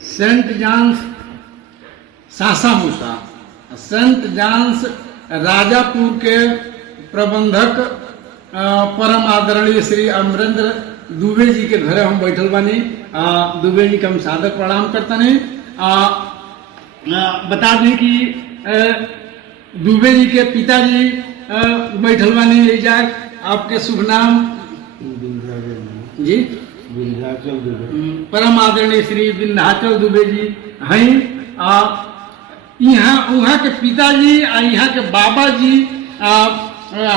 Saint John's Sasamusa, saint John's Rajapur के प्रबंधक परम आदरणीय श्री अमरेंद्र दुबे जी के घरे हम बैठल बानी। दुबे जी के हम सादर प्रणाम करतनी। बता दी कि दुबे जी के पिताजी बैठल बानी। आपके शुभ नाम जी? विंध्याचल दुबे। परम आदरणीय श्री विंध्याचल दुबे जी हैं। यहाँ वहाँ के पिताजी और यहाँ के बाबा जी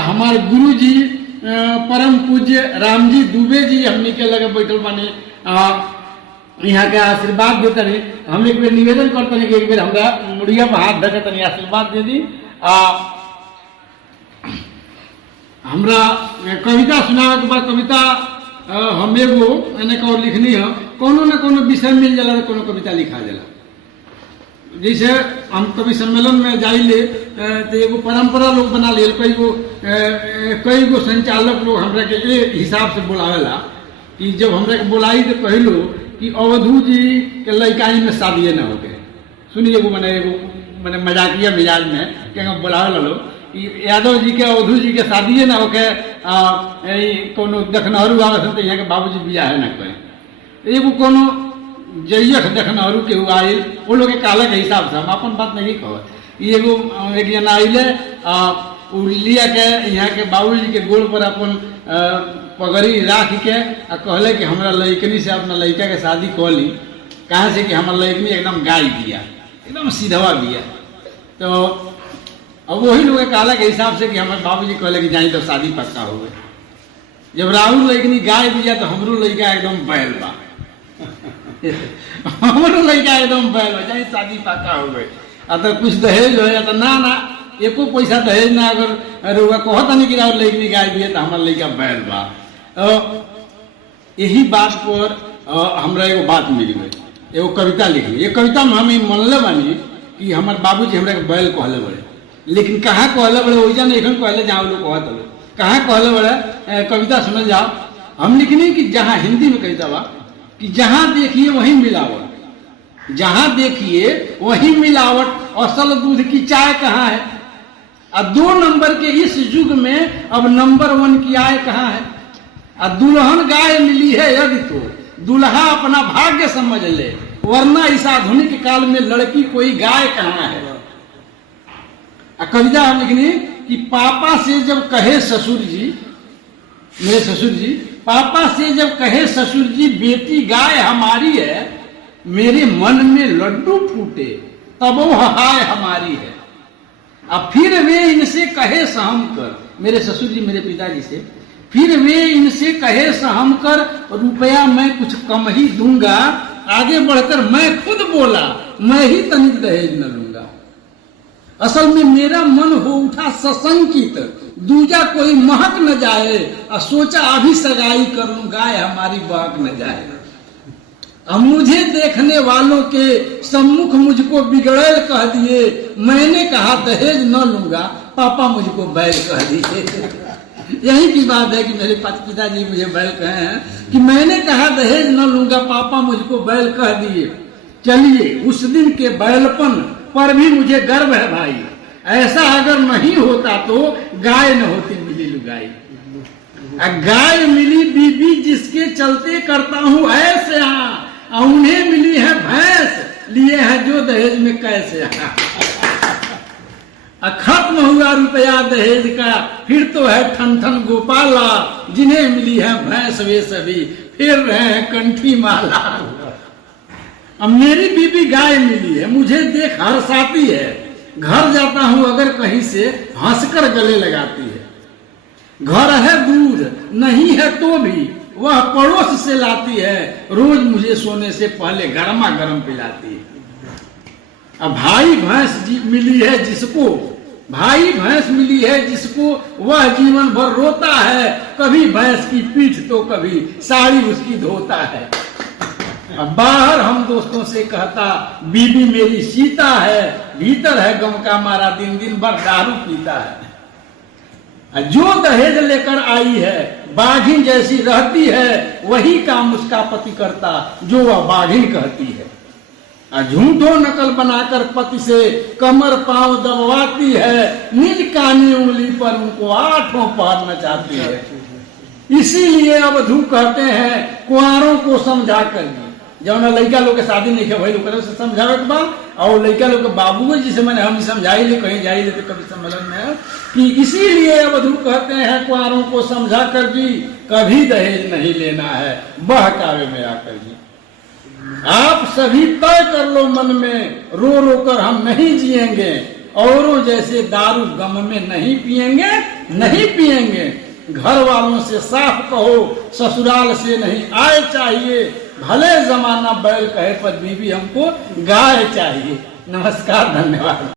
हमारे गुरु जी परम पूज्य रामजी दुबे जी हमने के लगे बैठल बानी। यहाँ के आशीर्वाद देते रहे। हम एक बेर निवेदन करते हैं कि एक बेर हमरा मुड़िया पर हाथ धके तनी आशीर्वाद दे दी। हमरा कविता सुनावे के बाद कविता हम एगो एने लिखनी है। कोनो न कोनो विषय मिल जाला तो कोनो कविता लिखा जाला। जैसे हम कवि सम्मेलन में जाइले तो एगो परंपरा लोग बना ले। कई गो संचालक लोग हमरा के एक हिसाब से बुलावेला कि जब हमरा के बुलाई तो कहलो कि अवधू जी के लड़काई में शादी न हो गए। सुनिए एगो मैंने मजाकिया मिजाज में क्या बुलावे लो कि यादव जी के अवधू जी के शादी न हो के कोनो दखनहरू आवे तो यहाँ के बाबूजी बियाह न करें। एगो कोनो जइयख दखनहरू के हुआ आइल वो लोग के काला के हिसाब से हम अपन बात नहीं कह। एगो एक जना आइले लिया के यहाँ के बाबूजी के गोड़ पर अपन पगड़ी राख के कहले कि हमरा लड़कनी से अपना लड़का के शादी कर ली। कहाँ से कि हमारा लड़कनी एकदम गाय बिया, एकदम सीधवा बिया। तो अब वही लोग काला के हिसाब से कि हमारे बाबूजी कहले कि जाई तो शादी पक्का हो गए। जब राहुल लड़कनी गाय बिया तो हमरो लड़का एकदम बैल बा हमरो लड़का एकदम बैल बा, जाई शादी पक्का हो गए। तो कुछ दहेज हो या तो ना एको पैसा दहेज ना। अगर रुआ कहता नहीं कि राहुल लड़कनी गाय बिया तो हमारा लड़का बैल बा। यही बात पर हमरा एगो बात मिल गई, एगो कविता लिखली। ये कविता में हम मनले बानी कि हमारे बाबूजी हमरा के बैल कहले बड़े, लेकिन कहाँ कहले बड़े वही जान एखन कहले जहाँ लोग कहत हो कहाँ कहले बड़े। कविता समझ जाओ। हम लिखनी कि जहाँ हिंदी में कविता बा कि जहाँ देखिए वहीं मिलावट, जहाँ देखिए वहीं मिलावट, असल दूध की चाय कहाँ है। अब 2 नंबर के इस युग में अब नंबर 1 की आय कहाँ है। दुल्हन गाय मिली है यदि तो दुल्हा अपना भाग्य समझ ले, वरना इस आधुनिक काल में लड़की कोई गाय कहाँ है। कविता हम लिखनी कि पापा से जब कहे ससुर जी, मेरे ससुर जी, पापा से जब कहे ससुर जी बेटी गाय हमारी है, मेरे मन में लड्डू फूटे तब वो हाय हमारी है। अब फिर वे इनसे कहे सहम कर, मेरे ससुर जी मेरे पिताजी से, फिर वे इनसे कहे सहम कर रुपया मैं कुछ कम ही दूंगा। आगे बढ़कर मैं खुद बोला मैं ही तनिक दहेज न लूंगा। असल में मेरा मन हो उठा सशंकित, दूजा कोई महक न जाए। सोचा अभी सगाई कर लूं गाय हमारी बहक न जाए। अब मुझे देखने वालों के सम्मुख मुझको बिगड़ैल कह दिए। मैंने कहा दहेज न लूंगा, पापा मुझको बैल कह दिए। यही की बात है कि मेरे पिताजी मुझे बैल कहे हैं कि मैंने कहा दहेज न लूंगा, पापा मुझको बैल कह दिए। चलिए उस दिन के बैलपन पर भी मुझे गर्व है भाई। ऐसा अगर नहीं होता तो गाय न होती मिली लुगाई। गाय मिली बीबी जिसके चलते करता हूँ ऐसे। उन्हें मिली है भैंस, लिए है जो दहेज में कैसे। खत्म हुआ रुपया दहेज का, फिर तो है ठन ठन गोपाला। जिन्हें मिली है भैंस वे सभी फिर रहे हैं कंठी माला। अब मेरी बीबी गाय मिली है, मुझे देख हर्षाती है। घर जाता हूं अगर कहीं से हंसकर गले लगाती है। घर है दूर नहीं है तो भी वह पड़ोस से लाती है। रोज मुझे सोने से पहले गर्मा गर्म पिलाती है। अब भाई भैंस मिली है जिसको, भाई भैंस मिली है जिसको, वह जीवन भर रोता है। कभी भैंस की पीठ तो कभी साड़ी उसकी धोता है। अब बाहर हम दोस्तों से कहता बीबी मेरी सीता है, भीतर है गम का मारा दिन दिन भर दारू पीता है। जो दहेज लेकर आई है बाघिन जैसी रहती है, वही काम उसका पति करता जो वह बाघिन कहती है। झूठो नकल बनाकर पति से कमर पांव दबवाती है, निज कानी उंगली पर उनको आठों पहर नचाती है। इसीलिए अवधू कहते हैं कुंवारों को समझा कर जब लड़का लोग के शादी नहीं भाई लोग से समझावे के बाद, और लड़का लोग के बाबू जिसे मैंने हम समझाई ले कहीं जाई ले तो कभी सम्मेलन में कि इसीलिए अवधू कहते हैं कुंवारों को समझा कर जी कभी दहेज नहीं लेना है, बहकावे में आकर जी। आप सभी तय कर लो मन में, रो रो कर हम नहीं जिएंगे, औरों जैसे दारू गम में नहीं पिएंगे, नहीं पिएंगे। घर वालों से साफ कहो ससुराल से नहीं आए चाहिए, भले जमाना बैल कहे पर बीवी हमको गाय चाहिए। नमस्कार, धन्यवाद।